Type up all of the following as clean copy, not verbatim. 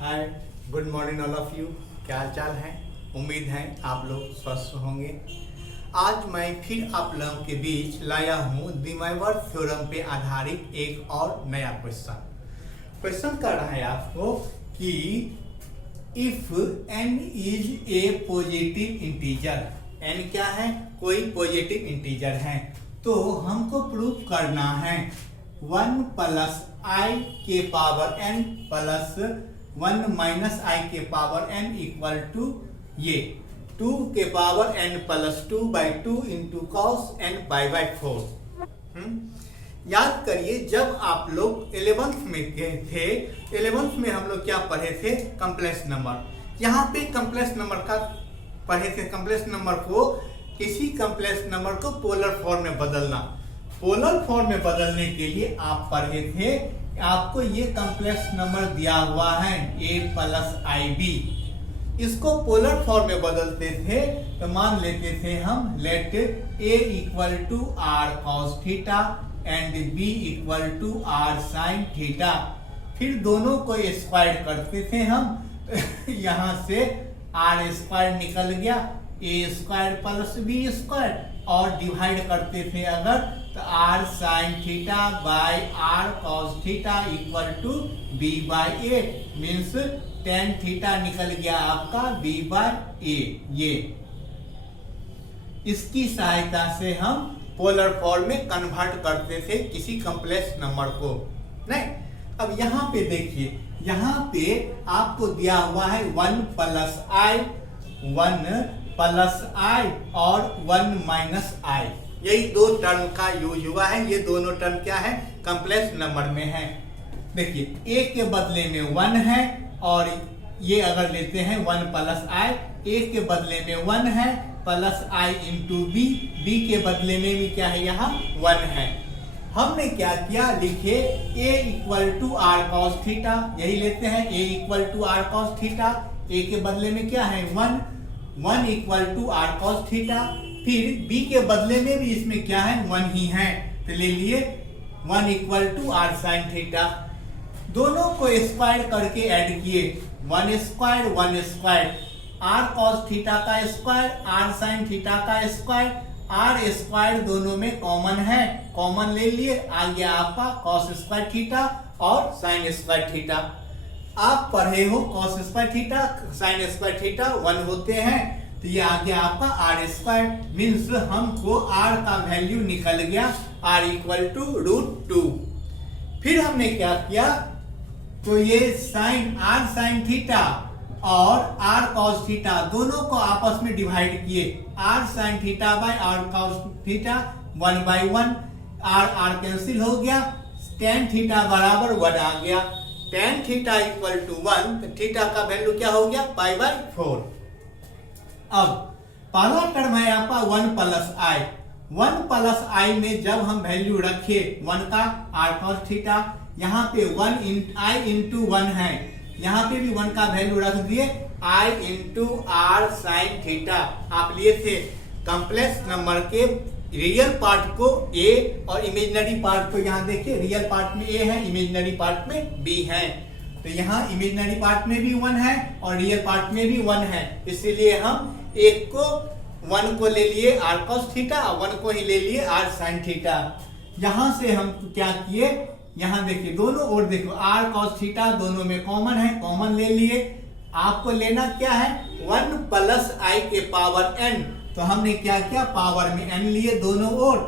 Hi, good morning all of you. क्या हाल चाल है? उम्मीद है आप लोग स्वस्थ होंगे। आज मैं फिर आप लोगों के बीच लाया हूँ डिमाइवर थ्योरम पे आधारित एक और नया क्वेश्चन कर रहा है आपको कि if n is a positive integer, n क्या है? कोई पॉजिटिव इंटीजर है, तो हमको प्रूफ करना है 1 प्लस आई के power n plus 1 minus i के पावर n इक्वल टू ये 2 के power n plus 2 by 2 into cos n pi by 4। याद करिए, जब आप लोग 11th में थे, 11th में हम लोग क्या पढ़े थे? Complex number. यहाँ पे कॉम्प्लेक्स नंबर का पढ़े थे। कॉम्प्लेक्स नंबर को, किसी कॉम्प्लेक्स नंबर को पोलर फॉर्म में बदलना। पोलर फॉर्म में बदलने के लिए आप पढ़े थे, आपको ये कॉम्प्लेक्स नंबर दिया हुआ है a प्लस आई बी। इसको पोलर फॉर्म में बदलते थे तो मान लेते थे हम let a equal to R cos theta and b equal to R sine theta. फिर दोनों को स्क्वायर करते थे हम यहाँ से आर स्क्वायर निकल गया, a square plus b square, और डिवाइड करते थे अगर तो R sine theta by R cos theta equal to b by A, means tan theta निकल गया आपका b बाई ए। ये इसकी सहायता से हम पोलर फॉर्म में कन्वर्ट करते थे किसी कॉम्प्लेक्स नंबर को। नहीं, अब यहाँ पे देखिए, यहाँ पे आपको दिया हुआ है 1 प्लस आई, 1 प्लस आई और 1 माइनस आई। यही दो टर्म का यूज हुआ है। ये दोनों टर्म क्या है? कॉम्प्लेक्स नंबर में है। देखिए, a के बदले में 1 है और ये अगर लेते हैं 1 प्लस आई, a के बदले में 1 है प्लस आई इंटू बी, बी के बदले में भी क्या है? यहाँ 1 है। हमने क्या किया? लिखे a equal to R cos theta, यही लेते हैं a equal to R cos theta. a के बदले में क्या है? 1 equal to R cos theta. फिर b के बदले में भी इसमें क्या है? 1 ही है, तो ले लिए 1 equal to R sine theta. दोनों को स्क्वायर करके ऐड किए, 1 square 1 square, R cos theta का स्क्वायर, आर साइन थीटा का स्क्वायर, आर स्क्वायर दोनों में कॉमन है, कॉमन ले लिए, आ गया आपका कॉस स्क्वायर थीटा और साइन स्क्वायर थीटा। आप पढ़े हो cos square theta sine square theta 1 होते हैं, तो ये आ गया आपका आर स्क्वायर। मीन्स हमको आर का वैल्यू निकल गया आर इक्वल टू √2। फिर हमने क्या किया? तो ये साइन आर साइन थीटा और आर कॉस थीटा दोनों को आपस में डिवाइड किए, R sine theta by R cos theta 1 by 1, R cancel हो गया, टेन थीटा बराबर 1 आ गया। टेन थीटा इक्वल टू 1, तो थीटा का वैल्यू क्या हो गया? Pi by 4। अब पहला टर्म है आपका 1 प्लस आई। 1 प्लस आई में जब हम वैल्यू रखे 1 का आर कॉस थीटा, यहाँ पे 1 आई इंटू 1 है, यहाँ पे भी 1 का वैल्यू रख दिए, आई इंटू आर साइन थीटा। आप लिए थे कॉम्प्लेक्स नंबर के रियल पार्ट को a और इमेजिनरी पार्ट को, यहाँ देखिए रियल पार्ट में a है, इमेजिनरी पार्ट में b है, तो यहाँ इमेजिनरी पार्ट में भी 1 है और रियल पार्ट में भी 1 है। इसीलिए हम एक को 1 को ले लिए आर कॉस थीटा, 1 को ही ले लिए आर साइन थीटा। यहाँ से हम क्या किए? यहाँ देखिए दोनों ओर देखो, आर कॉस थीटा दोनों में कॉमन है, कॉमन ले लिए। आपको लेना क्या है? 1 प्लस आई के पावर n, तो हमने क्या किया? पावर में n लिए दोनों ओर,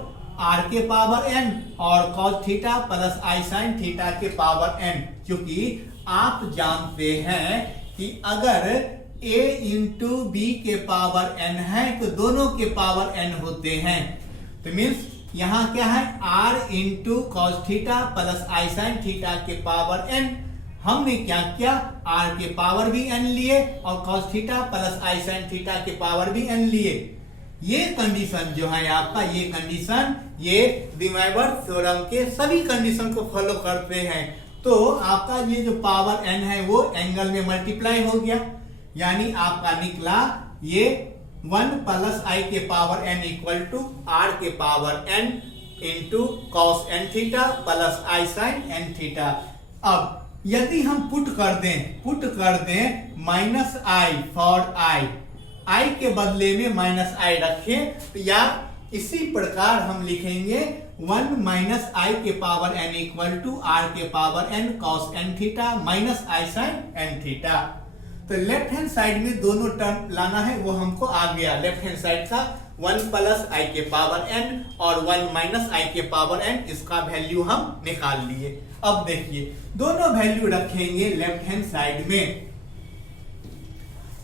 r के पावर n और cos theta plus i sine theta के पावर n। क्योंकि आप जानते हैं कि अगर a इंटू b के पावर n है तो दोनों के पावर n होते हैं, तो मीन्स यहाँ क्या है? r into cos theta plus i sine theta के पावर n। हमने क्या किया? r के पावर भी n लिए और cos theta plus i sine theta के पावर भी n लिए। ये कंडीशन जो है आपका, ये कंडीशन ये डिमाइवर थ्योरम के सभी कंडीशन को फॉलो करते हैं। तो आपका ये जो पावर n है वो एंगल में मल्टीप्लाई हो गया, यानी आपका निकला ये 1 प्लस आई के power n equal to r के power n into cos n theta plus i sine n theta. अब यदि हम पुट कर दें माइनस आई फॉर आई के बदले में माइनस आई रखें, तो या इसी प्रकार हम लिखेंगे 1 माइनस आई के power n equal to r के power n cos n theta minus i sine n theta. तो लेफ्ट हैंड साइड में दोनों टर्म लाना है, वो हमको आ गया। लेफ्ट हैंड साइड का 1 प्लस आई के पावर n और 1 माइनस आई के पावर n, इसका वैल्यू हम निकाल लिए। अब देखिए दोनों वैल्यू रखेंगे लेफ्ट हैंड साइड में।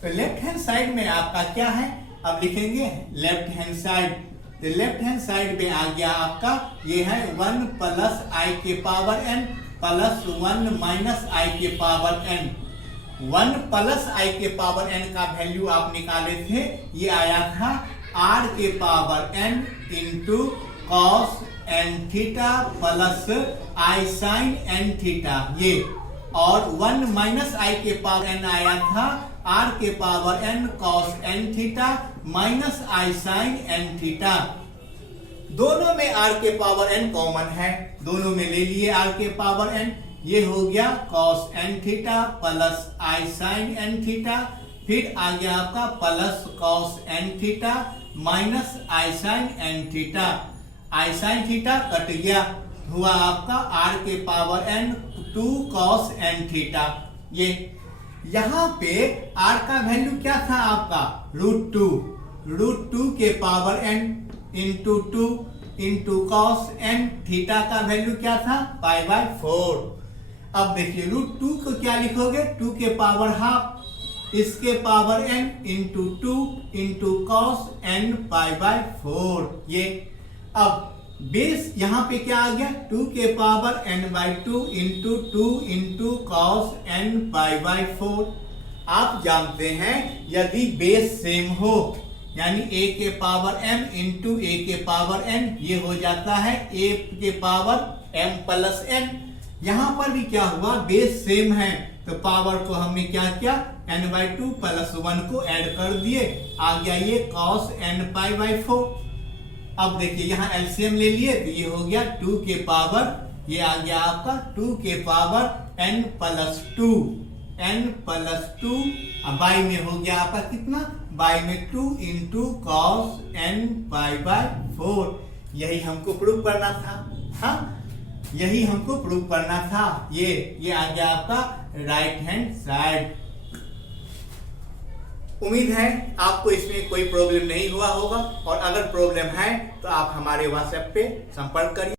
तो लेफ्ट हैंड साइड में आपका क्या है, अब लिखेंगे लेफ्ट हैंड साइड। तो लेफ्ट हैंड साइड में आ गया आपका, ये है 1 प्लस आई के power n plus 1 minus i के पावर n। 1 प्लस आई के पावर n का वैल्यू आप निकाले थे, ये आया था r के power n into cos n theta plus i sine n theta ये, और 1 माइनस आई के पावर n आया था r के power n cos n theta minus i sine n theta. दोनों में r के पावर n कॉमन है, दोनों में ले लिए r के पावर n, ये हो गया cos n theta plus i sine n theta. फिर आ गया आपका plus cos n theta minus i sine n theta. I sine theta cut गया, हुआ आपका r के power n 2 cos n theta. ये यहाँ पे r का वैल्यू क्या था आपका √2 के power n into 2 into cos n, theta का वैल्यू क्या था π/4। अब देखिए √2 को क्या लिखोगे, 2 के पावर हाफ, इसके power n into 2 into cos n π/4। ये अब बेस यहाँ पे क्या आ गया, 2 के power n/2 into 2 into cos n π/4। आप जानते हैं यदि बेस सेम हो, यानी a के पावर m इंटू a के पावर n, ये हो जाता है a के पावर m प्लस n। यहाँ पर भी क्या हुआ, बेस सेम है, तो पावर को हमने क्या किया, n/2 प्लस 1 को ऐड कर दिए, आ गया ये cos n π/4। अब देखिए यहाँ एलसीएम ले लिए, तो ये हो गया 2 के पावर, ये आ गया आपका 2 के पावर n प्लस 2 बाई में हो गया आपका कितना, बाई में 2 इंटू कॉस n π/4। यही हमको प्रूव करना था, हाँ यही हमको प्रूव करना था। ये आ गया आपका राइट हैंड साइड। उम्मीद है आपको इसमें कोई प्रॉब्लम नहीं हुआ होगा, और अगर प्रॉब्लम है तो आप हमारे व्हाट्सएप पे संपर्क करिए।